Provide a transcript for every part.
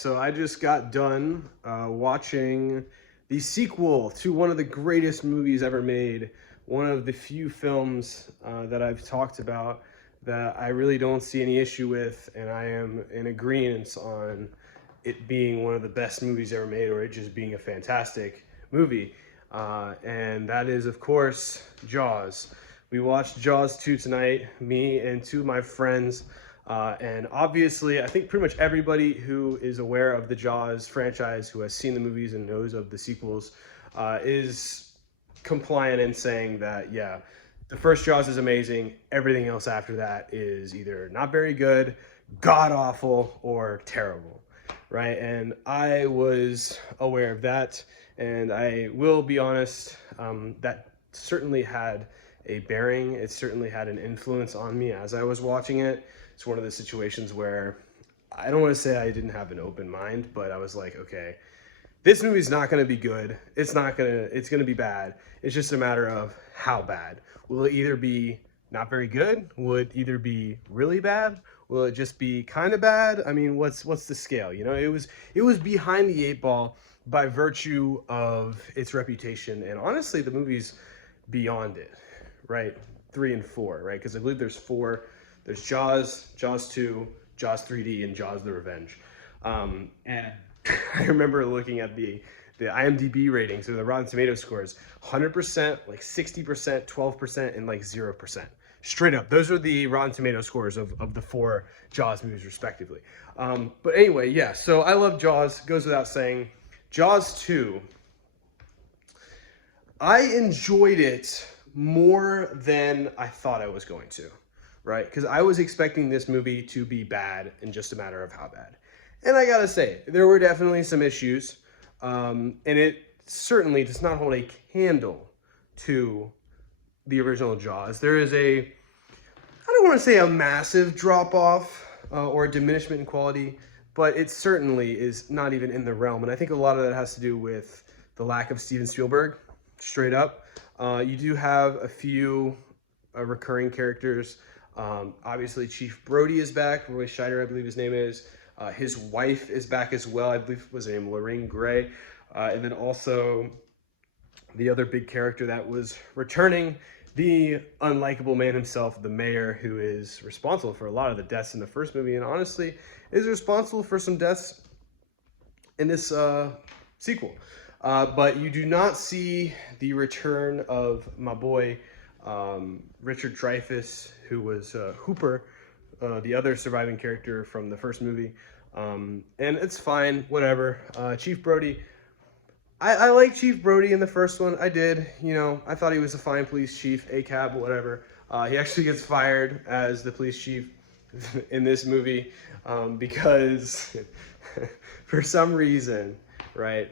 so I just got done watching the sequel to one of the greatest movies ever made. One of the few films that I've talked about that I really don't see any issue with, and I am in agreement on it being one of the best movies ever made, or it just being a fantastic movie. And that is, of course, Jaws. We watched Jaws 2 tonight, me and two of my friends. And obviously, I think pretty much everybody who is aware of the Jaws franchise, who has seen the movies and knows of the sequels, is compliant in saying that, yeah, the first Jaws is amazing. Everything else after that is either not very good, god awful, or terrible, right? And I was aware of that. And I will be honest, that certainly had a bearing. It certainly had an influence on me as I was watching it. It's one of the situations where I don't want to say I didn't have an open mind, but I was like, okay, this movie's not going to be good. It's going to be bad. It's just a matter of how bad. Will it either be not very good? Will it either be really bad? Will it just be kind of bad? I mean, what's the scale? You know, it was behind the eight ball by virtue of its reputation, and honestly, the movie's beyond it, right? 3 and 4, right? Because I believe there's 4. There's Jaws, Jaws 2, Jaws 3D, and Jaws the Revenge. And I remember looking at the IMDb ratings or the Rotten Tomato scores, 100%, like 60%, 12%, and like 0%. Straight up. Those are the Rotten Tomato scores of the 4 Jaws movies, respectively. But anyway, yeah, so I love Jaws. Goes without saying. Jaws 2, I enjoyed it more than I thought I was going to, right? Because I was expecting this movie to be bad in just a matter of how bad. And I gotta say, there were definitely some issues, and it certainly does not hold a candle to the original Jaws. There is I don't want to say a massive drop-off or a diminishment in quality, but it certainly is not even in the realm. And I think a lot of that has to do with the lack of Steven Spielberg, straight up. You do have a few recurring characters. Obviously, Chief Brody is back. Roy Scheider, I believe his name is. His wife is back as well. I believe was her name Lorraine Gray. And then also the other big character that was returning, the unlikable man himself, the mayor, who is responsible for a lot of the deaths in the first movie, and honestly is responsible for some deaths in this sequel. But you do not see the return of my boy Richard Dreyfuss, who was Hooper, the other surviving character from the first movie. And it's fine, whatever. Chief Brody, I like Chief Brody in the first one. I did, you know, I thought he was a fine police chief, ACAB, whatever. He actually gets fired as the police chief in this movie because for some reason, right,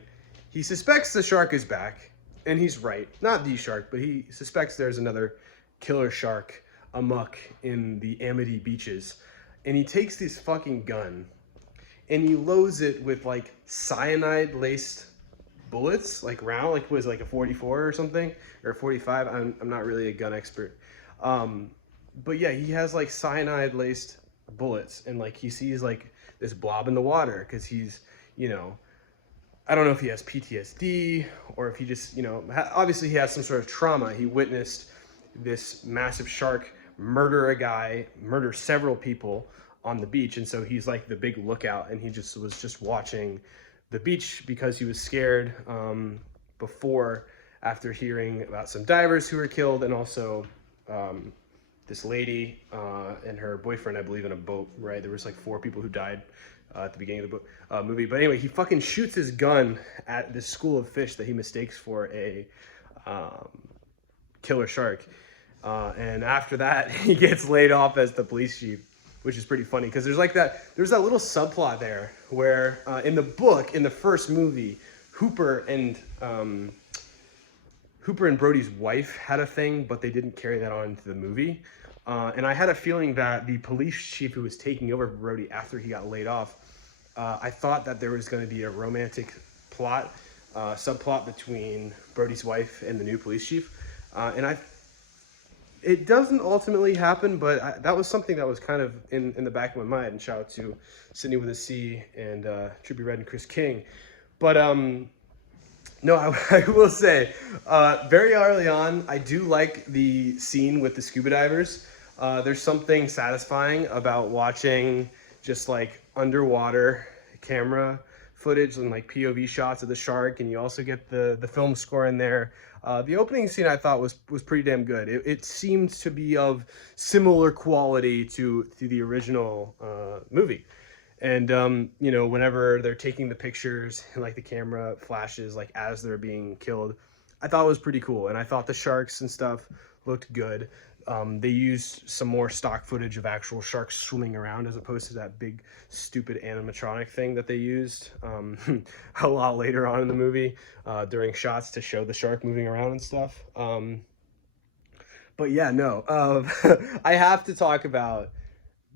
he suspects the shark is back, and he's right. Not the shark, but he suspects there's another killer shark amok in the Amity beaches. And he takes this fucking gun, and he loads it with, like, cyanide-laced bullets, like round, like it was like a 44 or something, or a 45. I'm not really a gun expert. But yeah, he has, like, cyanide-laced bullets, and, like, he sees, like, this blob in the water because he's, you know, I don't know if he has PTSD or if he just, you know, obviously he has some sort of trauma. He witnessed this massive shark murder a guy, murder several people on the beach. And so he's like the big lookout, and he just was just watching the beach because he was scared after hearing about some divers who were killed, and also this lady and her boyfriend, I believe, in a boat, right? There was like 4 people who died at the beginning of the movie. But anyway, he fucking shoots his gun at this school of fish that he mistakes for a killer shark. And after that, he gets laid off as the police chief, which is pretty funny because there's that little subplot there where in the book, in the first movie, Hooper and Brody's wife had a thing, but they didn't carry that on into the movie. And I had a feeling that the police chief who was taking over Brody after he got laid off, I thought that there was going to be a romantic subplot between Brody's wife and the new police chief. And it doesn't ultimately happen, but that was something that was kind of in the back of my mind. And shout out to Sydney with a C and Trippie Redd and Chris King. But no, I will say, very early on, I do like the scene with the scuba divers. There's something satisfying about watching just like underwater camera footage and like POV shots of the shark, and you also get the film score in there. The opening scene I thought was pretty damn good. It seemed to be of similar quality to the original movie. And you know, whenever they're taking the pictures and like the camera flashes like as they're being killed, I thought it was pretty cool. And I thought the sharks and stuff looked good. They used some more stock footage of actual sharks swimming around as opposed to that big stupid animatronic thing that they used a lot later on in the movie during shots to show the shark moving around and stuff. But yeah, no, I have to talk about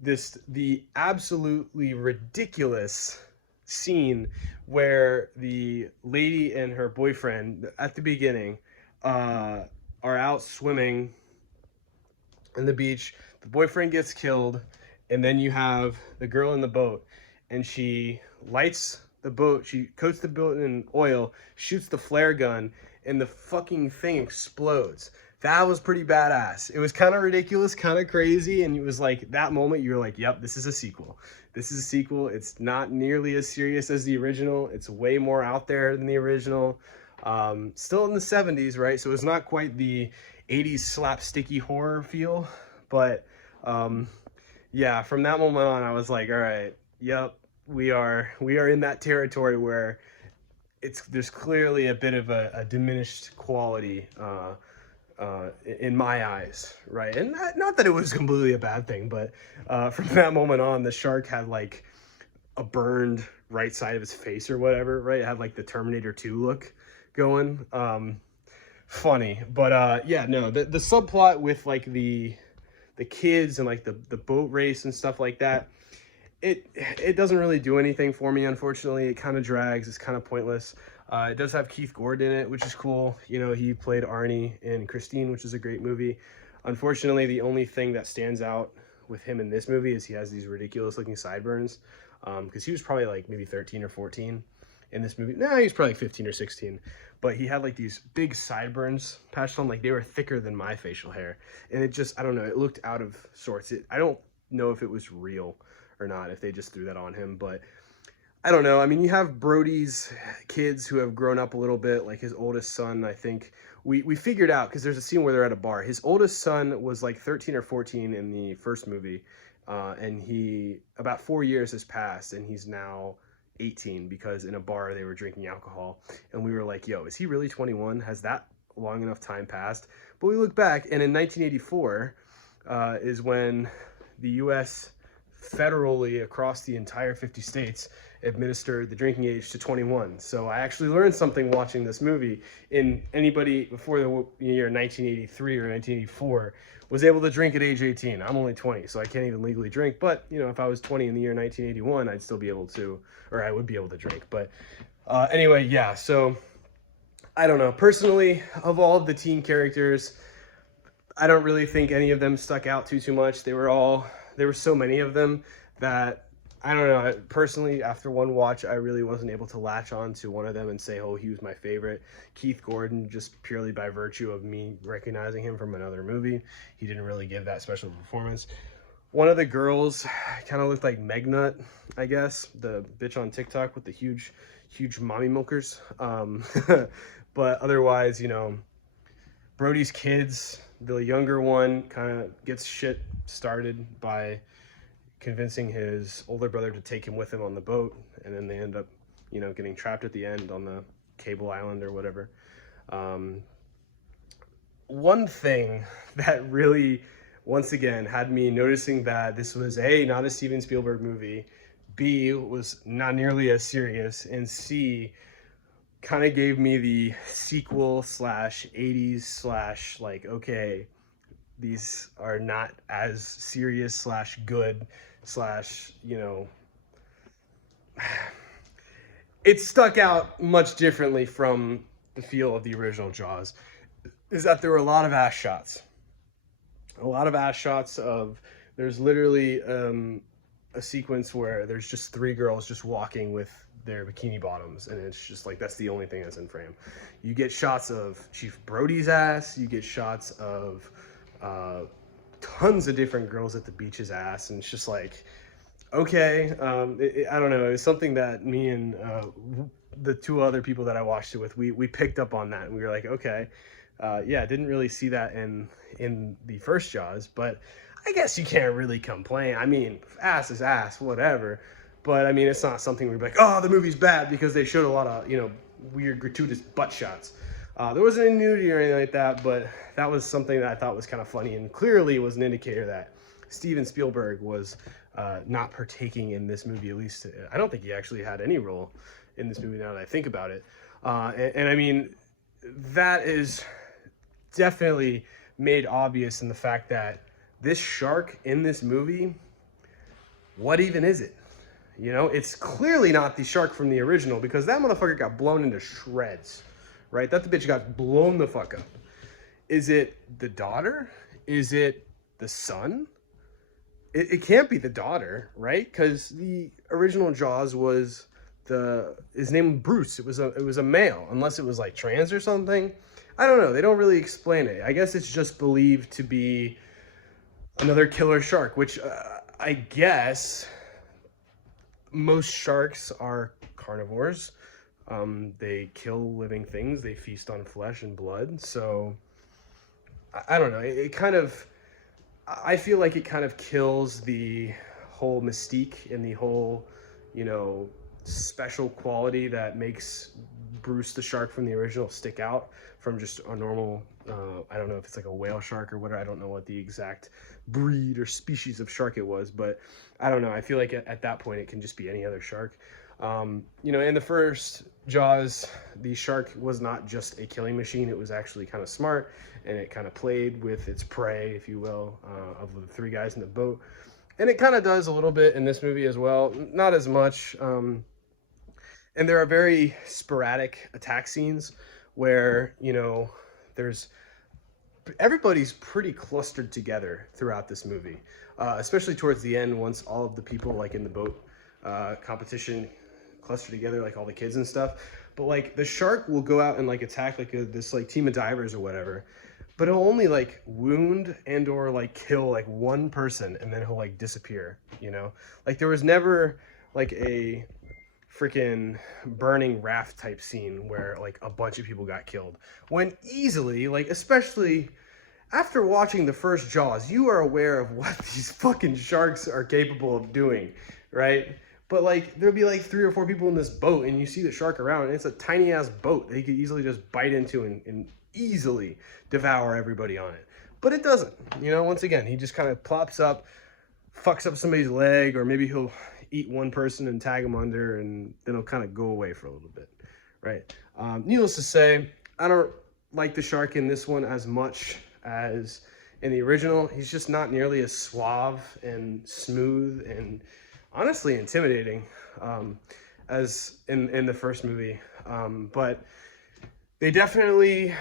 the absolutely ridiculous scene where the lady and her boyfriend at the beginning are out swimming in the beach. The boyfriend gets killed, and then you have the girl in the boat, and she lights the boat, she coats the boat in oil, shoots the flare gun, and the fucking thing explodes. That was pretty badass. It was kind of ridiculous, kind of crazy, and it was like that moment you were like, yep, this is a sequel. This is a sequel. It's not nearly as serious as the original. It's way more out there than the original. Still in the 70s, right? So it's not quite the 80s slapsticky horror feel, but yeah, from that moment on, I was like, all right, yep, we are in that territory where there's clearly a bit of a diminished quality in my eyes, right? And not that it was completely a bad thing, but from that moment on, the shark had like a burned right side of his face or whatever, right? It had like the Terminator 2 look going. Funny, but yeah, no, the subplot with like the kids and like the boat race and stuff like that, it doesn't really do anything for me, unfortunately. It kind of drags. It's kind of pointless. It does have Keith Gordon in it, which is cool. You know, he played Arnie in Christine, which is a great movie. Unfortunately, the only thing that stands out with him in this movie is he has these ridiculous looking sideburns, because he was probably like maybe 13 or 14 in this movie. Nah, he was probably 15 or 16, but he had like these big sideburns patched on, like they were thicker than my facial hair, and it just, I don't know, it looked out of sorts. I don't know if it was real or not, if they just threw that on him, but I don't know. I mean, you have Brody's kids who have grown up a little bit, like his oldest son, I think. We figured out, because there's a scene where they're at a bar. His oldest son was like 13 or 14 in the first movie, and about 4 years has passed, and he's now 18 because in a bar they were drinking alcohol. And we were like, yo, is he really 21? Has that long enough time passed? But we look back, and in 1984 is when the U.S. federally across the entire 50 states administered the drinking age to 21. So I actually learned something watching this movie. In anybody before the year 1983 or 1984 was able to drink at age 18. I'm only 20, so I can't even legally drink. But you know, if I was 20 in the year 1981, I'd still be able to, or I would be able to drink. But anyway, yeah. So I don't know. Personally, of all of the teen characters, I don't really think any of them stuck out too much. There were so many of them that I don't know. Personally, after one watch, I really wasn't able to latch on to one of them and say, oh, he was my favorite. Keith Gordon, just purely by virtue of me recognizing him from another movie, he didn't really give that special performance. One of the girls kind of looked like Megnut, I guess, the bitch on TikTok with the huge mommy milkers. But otherwise, you know, Brody's kids, the younger one kind of gets shit started by convincing his older brother to take him with him on the boat, and then they end up, you know, getting trapped at the end on the cable island or whatever. One thing that really, once again, had me noticing that this was A, not a Steven Spielberg movie, B, was not nearly as serious, and C, kind of gave me the sequel slash 80s slash like, okay, these are not as serious slash good slash, you know, it stuck out much differently from the feel of the original Jaws, is that there were a lot of ass shots. a lot of ass shots of, there's literally a sequence where there's just three girls just walking with their bikini bottoms, and it's just like, that's the only thing that's in frame. You get shots of Chief Brody's ass, you get shots of tons of different girls at the beach's ass, and it's just like, okay, I don't know, it was something that me and the two other people that I watched it with, we picked up on that, and we were like, okay, yeah, didn't really see that in the first Jaws, but I guess you can't really complain. I mean, ass is ass, whatever. But I mean, it's not something where you're like, oh, the movie's bad because they showed a lot of, weird gratuitous butt shots. There wasn't any nudity or anything like that, but that was something that I thought was kind of funny, and clearly was an indicator that Steven Spielberg was not partaking in this movie. At least I don't think he actually had any role in this movie now that I think about it. And I mean, that is definitely made obvious in the fact that this shark in this movie, what even is it? It's clearly not the shark from the original, because that motherfucker got blown into shreds, right? That the bitch got blown the fuck up. Is it the daughter? Is it the son? It can't be the daughter, right? Because the original Jaws was his name was Bruce. It was a male, unless it was like trans or something. I don't know. They don't really explain it. I guess it's just believed to be another killer shark, which I guess most sharks are carnivores. They kill living things. They feast on flesh and blood. So I don't know. It kind of, I feel like it kind of kills the whole mystique and the whole, special quality that makes Bruce the shark from the original stick out from just a normal, I don't know if it's like a whale shark or whatever. I don't know what the exact breed or species of shark it was, but I don't know. I feel like at that point it can just be any other shark. In the first Jaws, the shark was not just a killing machine. It was actually kind of smart, and it kind of played with its prey, if you will, of the three guys in the boat. And it kind of does a little bit in this movie as well. Not as much. And there are very sporadic attack scenes where, everybody's pretty clustered together throughout this movie, especially towards the end, once all of the people like in the boat competition cluster together, like all the kids and stuff. But like the shark will go out and like attack like this like team of divers or whatever, but it'll only like wound and or like kill like one person, and then he'll like disappear. Like there was never like a freaking burning raft type scene where like a bunch of people got killed, when easily, like especially after watching the first Jaws, you are aware of what these fucking sharks are capable of doing, right? But like there'll be like 3 or 4 people in this boat, and you see the shark around, and it's a tiny ass boat that he could easily just bite into and easily devour everybody on it. But it doesn't. Once again, he just kind of plops up, fucks up somebody's leg, or maybe he'll eat one person and tag him under, and then he'll kind of go away for a little bit, right? Needless to say, I don't like the shark in this one as much as in the original. He's just not nearly as suave and smooth and honestly intimidating as in the first movie. But they definitely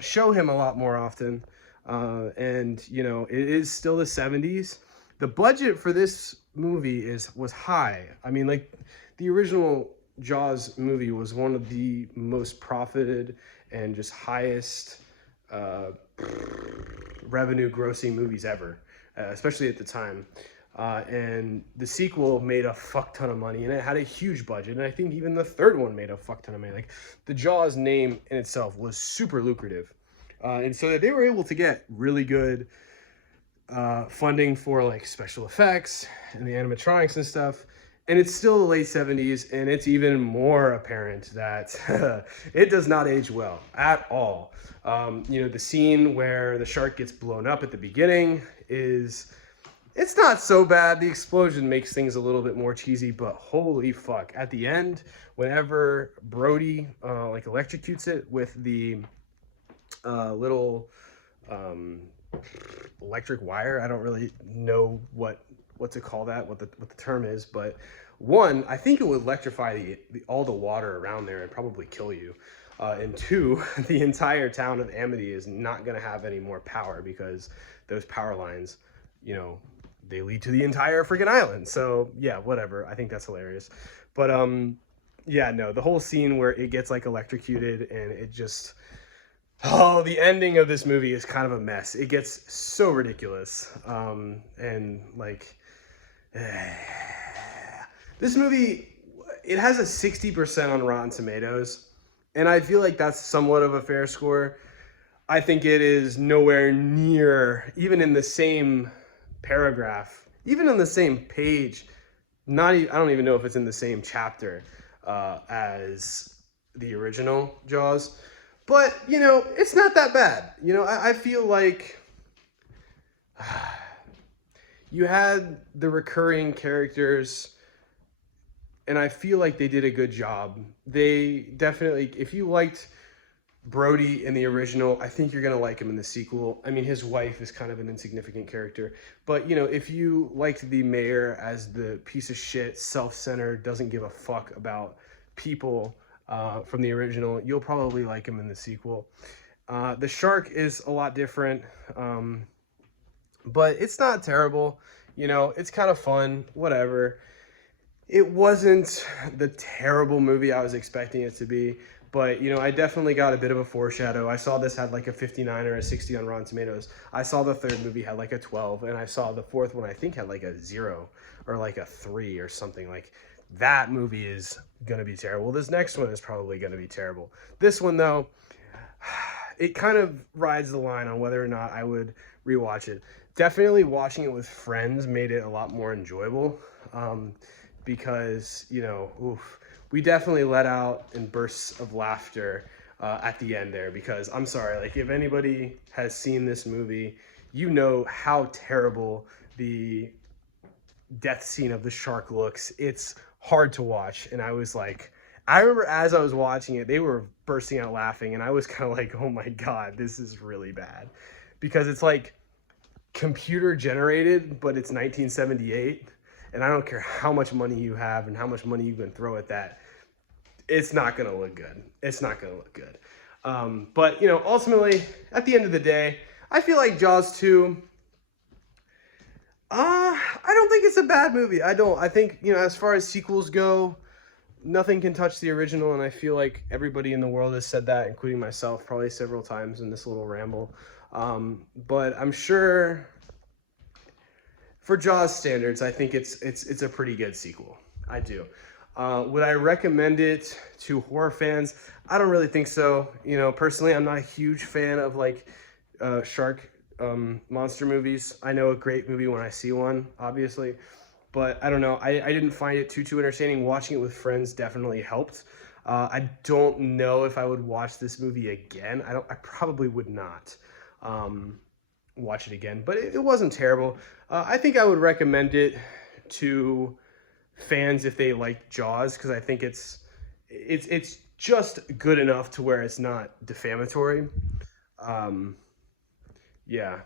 show him a lot more often. And, it is still the 70s. The budget for this movie was high. I mean, like, the original Jaws movie was one of the most profited and just highest revenue grossing movies ever, especially at the time. And the sequel made a fuck ton of money, and it had a huge budget. And I think even the third one made a fuck ton of money. Like, the Jaws name in itself was super lucrative. And so they were able to get really good funding for like special effects and the animatronics and stuff. And it's still the late 70s, and it's even more apparent that it does not age well at all. The scene where the shark gets blown up at the beginning it's not so bad. The explosion makes things a little bit more cheesy, but holy fuck. At the end, whenever Brody like electrocutes it with the little electric wire, I don't really know what to call that, what the term is, but one, I think it would electrify all the water around there and probably kill you. And two, the entire town of Amity is not going to have any more power, because those power lines, you know, they lead to the entire freaking island. So yeah, whatever. I think that's hilarious. But yeah, no, the whole scene where it gets like electrocuted and it just, oh, the ending of this movie is kind of a mess. It gets so ridiculous. And like, this movie, it has a 60% on Rotten Tomatoes, and I feel like that's somewhat of a fair score. I think it is nowhere near, even in the same paragraph, even on the same page, I don't even know if it's in the same chapter as the original Jaws. But, you know, it's not that bad. You know, I feel like you had the recurring characters, and I feel like they did a good job. They definitely, if you liked Brody in the original, I think you're going to like him in the sequel. I mean, his wife is kind of an insignificant character. But, you know, if you liked the mayor as the piece of shit, self-centered, doesn't give a fuck about people from the original, you'll probably like him in the sequel. The shark is a lot different, but it's not terrible. You know, it's kind of fun, whatever. It wasn't the terrible movie I was expecting it to be. But, you know, I definitely got a bit of a foreshadow. I saw this had like a 59 or a 60 on Rotten Tomatoes. I saw the third movie had like a 12, and I saw the fourth one I think had like a 0 or like a 3 or something. Like, that movie is going to be terrible. This next one is probably going to be terrible. This one, though, it kind of rides the line on whether or not I would rewatch it. Definitely watching it with friends made it a lot more enjoyable because, you know, oof. We definitely let out in bursts of laughter at the end there because I'm sorry, like if anybody has seen this movie, you know how terrible the death scene of the shark looks. It's hard to watch. And I was like, I remember as I was watching it, they were bursting out laughing and I was kind of like, oh my God, this is really bad because it's like computer generated, but it's 1978. And I don't care how much money you have and how much money you can throw at that. It's not going to look good. It's not going to look good. But, you know, ultimately, at the end of the day, I feel like Jaws 2, I don't think it's a bad movie. I don't. I think, you know, as far as sequels go, nothing can touch the original. And I feel like everybody in the world has said that, including myself, probably several times in this little ramble. But I'm sure for Jaws standards, I think it's a pretty good sequel. I do. Would I recommend it to horror fans? I don't really think so. You know, personally, I'm not a huge fan of like shark monster movies. I know a great movie when I see one, obviously, but I don't know. I didn't find it too entertaining. Watching it with friends definitely helped. I don't know if I would watch this movie again. I probably would not. Watch it again, but it wasn't terrible. I think I would recommend it to fans if they like Jaws because I think it's just good enough to where it's not defamatory. Yeah,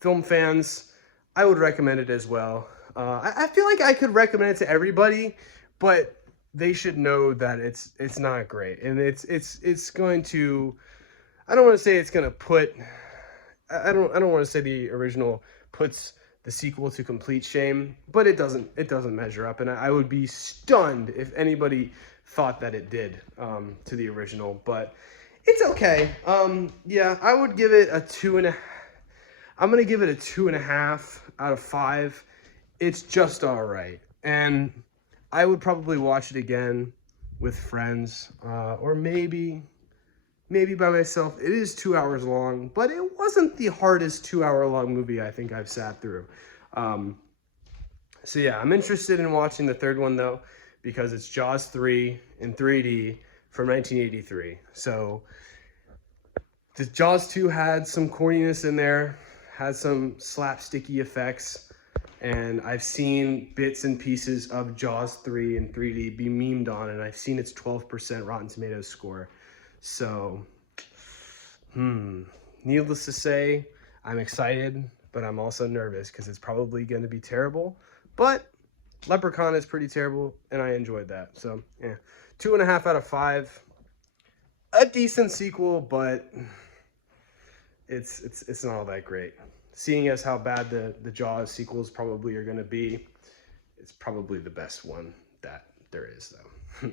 film fans, I would recommend it as well. I feel like I could recommend it to everybody, but they should know that it's not great, and it's going to. I don't want to say it's going to put. I don't want to say the original puts the sequel to complete shame, but it doesn't measure up, and I would be stunned if anybody thought that it did to the original, but it's okay. Yeah, I would give it a 2.5. I'm gonna give it a 2.5 out of 5. It's just all right, and I would probably watch it again with friends, or maybe by myself. It is 2 hours long, but it wasn't the hardest 2-hour long movie I think I've sat through. So yeah, I'm interested in watching the third one though, because it's Jaws 3 in 3D from 1983. So the Jaws 2 had some corniness in there, had some slapsticky effects, and I've seen bits and pieces of Jaws 3 in 3D be memed on, and I've seen its 12% Rotten Tomatoes score. So, needless to say, I'm excited, but I'm also nervous because it's probably going to be terrible. But Leprechaun is pretty terrible, and I enjoyed that. So, yeah, 2.5 out of 5. A decent sequel, but it's not all that great. Seeing as how bad the Jaws sequels probably are going to be, it's probably the best one that there is, though.